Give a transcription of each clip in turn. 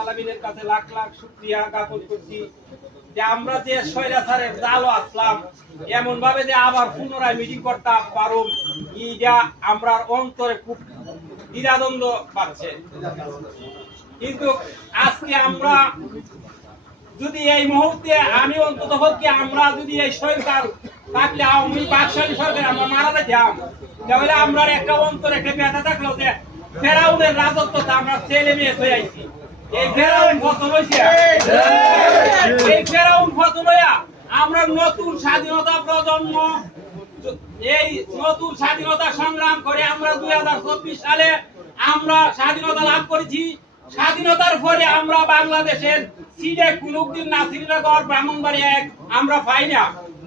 আলমিনের কাছে লাখ লাখ শুক্রিয়া জ্ঞাপন করছি যে আমরা যে স্বৈরাচারের জালও আসলাম এমন ভাবে যে আবার পুনরায় মিটিং ইটা আমরা অন্তরে খুব দ্বিধাদ্বন্দ্ব পাচ্ছে। কিন্তু আজকে আমরা যদি এই মুহূর্তে আমি অন্তত পক্ষে আমরা যদি এই সরকার থাকলে, আওয়ামী সরকার আমরা মারা যেতাম, তাহলে আমরা একটা অন্তর একটা ব্যথা থাকল যে ফেরাউনের রাজত্বতে আমরা ছেলে মেয়ে হয়ে আইছি। এই ফেরাউন পতন ফেরাউন পতন আমরা নতুন স্বাধীনতা প্রজন্ম। এই নতুন স্বাধীনতা সংগ্রাম করে আমরা দুই হাজার চব্বিশ সালে আমরা স্বাধীনতা লাভ করেছি। স্বাধীনতার পরে আমরা বাংলাদেশের কুলুকদিন নাসিরনগর এক আমরা পাই না।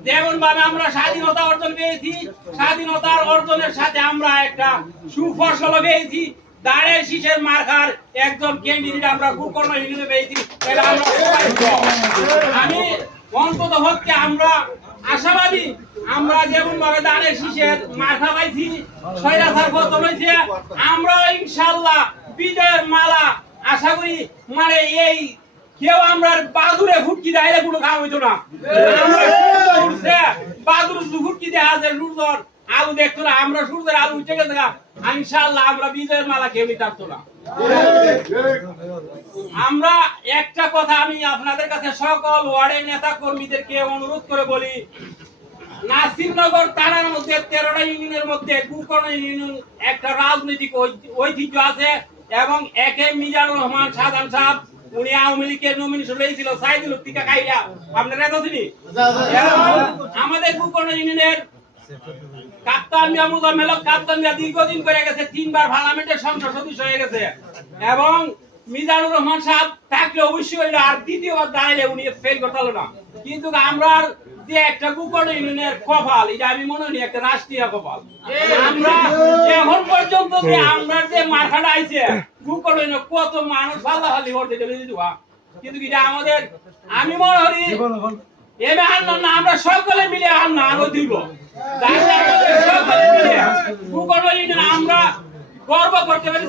যেমন ভাবে আমরা স্বাধীনতা অর্জন পেয়েছি স্বাধীনতার অর্জনের সাথে আমরা একটা সুফসল পেয়েছি। দাঁড়ে শীষের মার্কার একজন ক্যান্ডিডেট আমরা গুকর্ণ হিসেবে পেয়েছি। আমি অন্তত হচ্ছে আমরা আশাবাদী, আমরা যেমন ভাবে দাঁড়ে শীষের মাথা পাইছি ছয়রাথার পতন হয়েছে, আমরা ইনশাল্লাহ বিজয়ের মালা আশা করি মানে এই কেউ আমরা বাদুরে ফুটকি দেয় কোনো কাম হইতো না আমরা বাদুর ফুটকি দেয় আছে সূর্যর আলু দেখতো না আমরা সূর্যের আলু উঠে গেছে গা। ইনশাআল্লাহ আমরা বিজয়ের মালা কেউ নিতাম না। আমরা একটা কথা আমি আপনাদের কাছে সকল ওয়ার্ডের নেতা কর্মীদেরকে অনুরোধ করে বলি নাসিরনগর থানার মধ্যে তেরোটা ইউনিয়নের মধ্যে কুকর্ণ ইউনিয়ন একটা রাজনৈতিক ঐতিহ্য আছে এবং একে মিজানুর রহমান শাহজাহান সাহেব উনি আওয়ামী লীগের নমিনেশন হয়েছিল সাইদুল টিকা খাইয়া আপনার নেতা আমাদের কুকর্ণ ইউনিয়নের কাপ্তান মিয়া মুজাম্মেল কাপ্তান মিয়া দীর্ঘদিন করে গেছে তিনবার পার্লামেন্টের সংসদ সদস্য হয়ে গেছে। এবং মিজানুর রহমান সাহেব থাকলে অবশ্যই হইল আর দ্বিতীয়বার দাঁড়াইলে উনি ফেল করতে না। কিন্তু আমরা যে একটা কুকর ইউনিয়নের কপাল এটা আমি মনে করি একটা রাষ্ট্রীয় কপাল। আমরা এখন পর্যন্ত যে আমরা যে মাথাটা আইছে কুকর ইউনিয়ন কত মানুষ ভালো ভালো করতে চলে দিবা কিন্তু এটা আমাদের আমি মনে করি এবে আনলাম না আমরা সকলে মিলে আনলাম আরও দিব। তাহলে আমাদের সকলে মিলে কুকর ইউনিয়ন আমরা গর্ব করতে পারি